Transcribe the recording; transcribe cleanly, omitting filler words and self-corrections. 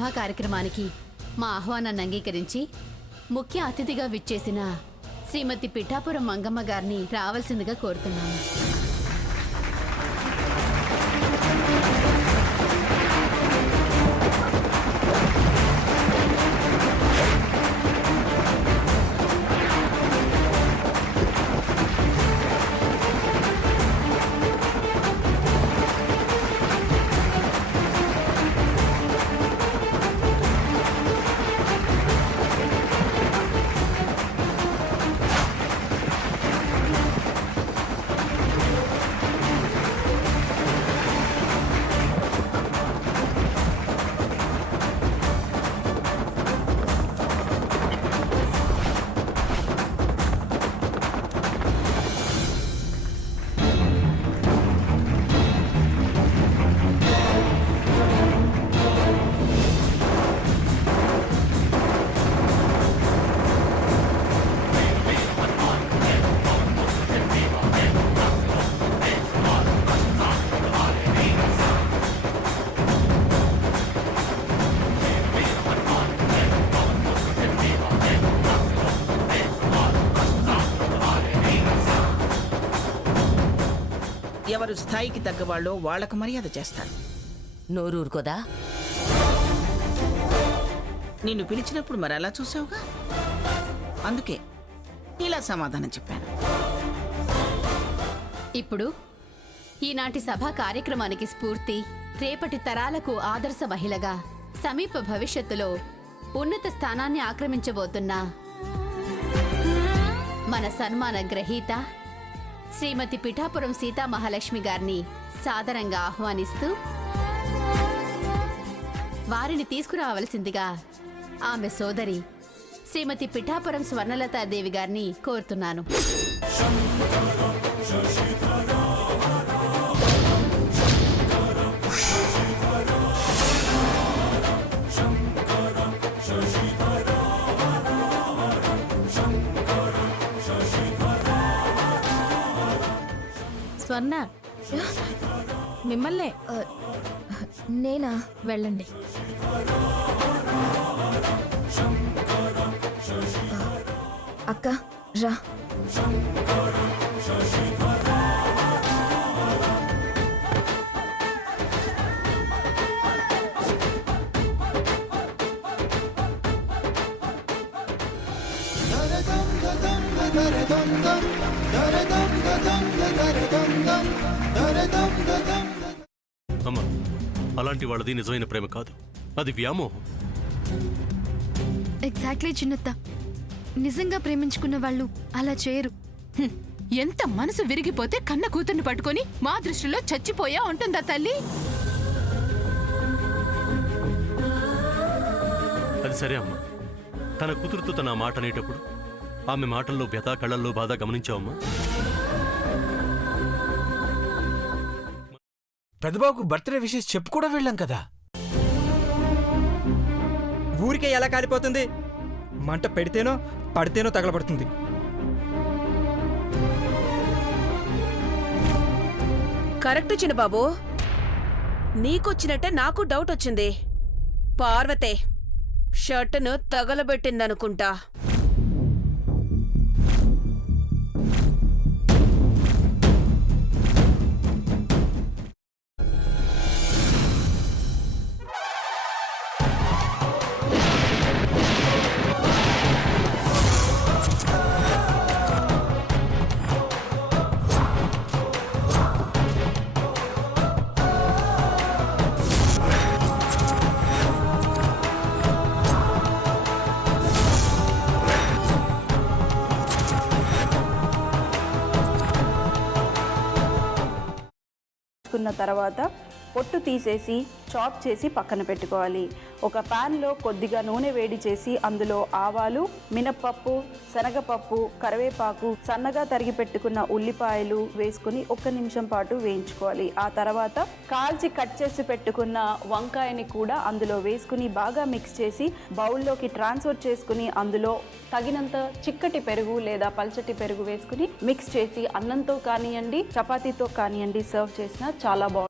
సభా కార్యక్రమానికి మా ఆహ్వానాన్ని అంగీకరించి ముఖ్య అతిథిగా విచ్చేసిన శ్రీమతి పిఠాపురం మంగమ్మ గారిని రావాల్సిందిగా కోరుతున్నాము. ఎవరు స్థాయికి తగ్గవాళ్ళో వాళ్లకు మర్యాద చేస్తారు. నోరూరుకోదా? నిన్ను పిలిచినప్పుడు మరి అలా చూసావుగా, అందుకే ఇలా సమాధానం చెప్పాను. ఇప్పుడు ఈనాటి సభా కార్యక్రమానికి స్ఫూర్తి, రేపటి తరాలకు ఆదర్శ మహిళగా సమీప భవిష్యత్తులో ఉన్నత స్థానాన్ని ఆక్రమించబోతున్న మన సన్మాన గ్రహీత శ్రీమతి పిఠాపురం సీతామహాలక్ష్మి గారిని సాదరంగా ఆహ్వానిస్తూ వారిని తీసుకురావలసిందిగా ఆమె సోదరి శ్రీమతి పిఠాపురం స్వర్ణలతాదేవి గారిని కోరుతున్నాను. స్వర్ణ, మిమ్మల్నే. నేనా? వెళ్ళండి. అక్క రా. అమ్మా, అలాంటి వాళ్ళది నిజమైన ప్రేమ కాదు, అది వ్యామోహం. ఎగ్జాక్ట్లీ చిన్నత్త, నిజంగా ప్రేమించుకున్న వాళ్ళు అలా చేయరు. ఎంత మనసు విరిగిపోతే కన్న కూతుర్ని పట్టుకొని మా దృష్టిలో చచ్చిపోయా ఉంటుందా తల్లి? అది సరే అమ్మా, తన కూతురుతో తన మాట అనేటప్పుడు ఆమె మాటల్లో వ్యథ, కళ్ళల్లో బాధ గమనించావమ్మా? పెద్దబాబుకు బర్త్డే విషెస్ చెప్పు కూడా వెళ్ళాం కదా. ఊరికే ఎలా కాలిపోతుంది? మంట పెడితేనో పడితేనో తగలబడుతుంది. కరెక్ట్ చిన్నబాబు, నీకొచ్చినట్టే నాకు డౌట్ వచ్చింది. పార్వతే షర్టును తగలబెట్టిందనుకుంటా. కున్న తర్వాత పొట్టు తీసేసి చాప్ చేసి పక్కన పెట్టుకోవాలి. ఒక ప్యాన్లో కొద్దిగా నూనె వేడి చేసి అందులో ఆవాలు, మినప్పప్పు, శనగపప్పు, కరివేపాకు, సన్నగా తరిగి పెట్టుకున్న ఉల్లిపాయలు వేసుకుని 1 నిమిషం పాటు వేయించుకోవాలి. ఆ తర్వాత కాల్చి కట్ చేసి పెట్టుకున్న వంకాయని కూడా అందులో వేసుకుని బాగా మిక్స్ చేసి బౌల్లోకి ట్రాన్స్ఫర్ చేసుకుని అందులో తగినంత చిక్కటి పెరుగు లేదా పల్చటి పెరుగు వేసుకుని మిక్స్ చేసి అన్నంతో కానివ్వండి, చపాతీతో కానివ్వండి సర్వ్ చేసినా చాలా బాగుంటుంది.